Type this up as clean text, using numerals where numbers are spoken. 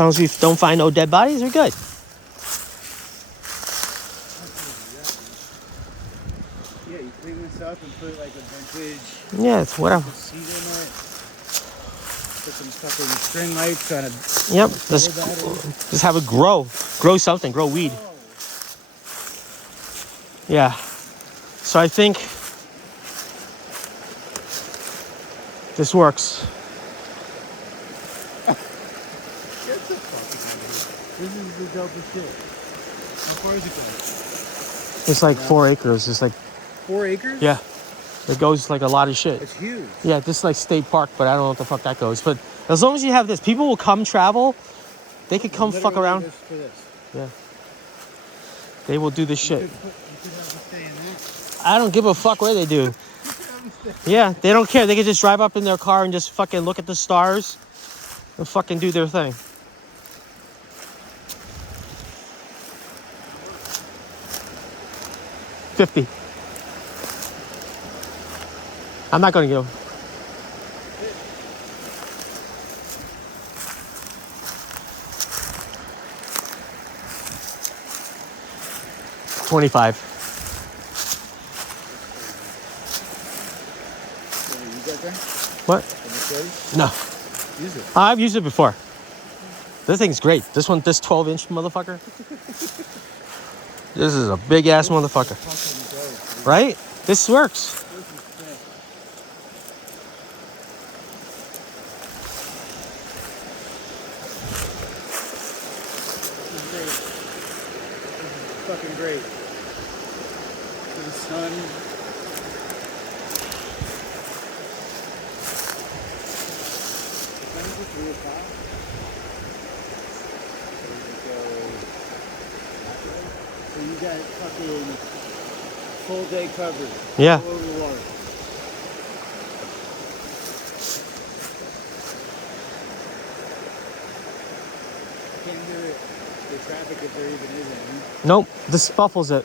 long as we don't find no dead bodies, we're good. Yeah, you clean this up and put like a vintage. Yeah, it's whatever. Seat in it. Put some fucking string lights on it. Yep. Just have it grow. Grow something. Grow weed. Oh. Yeah. So I think this works. Get the fucking out of here. This is the dopest shit. How far is it going? It's like 4 acres. It's like 4 acres? yeah. It goes like a lot of shit. It's huge. Yeah, this is like state park, but I don't know what the fuck that goes. But as long as you have this, people will come travel. They could come fuck around. This for this. Yeah. They will do this shit. You could have a stay in that. I don't give a fuck where they do. Yeah, they don't care. They can just drive up in their car and just fucking look at the stars and fucking do their thing. $50. I'm not gonna get them. $25. You got that? What? No. Use it. I've used it before. This thing's great. This 12-inch motherfucker. This is a big ass motherfucker. Right? This works. Fucking great. For the sun. When is it? 3 o'clock? So you got fucking full day coverage. Yeah. All over the water. Can't hear it. The traffic if there even is any. Nope. This muffles it.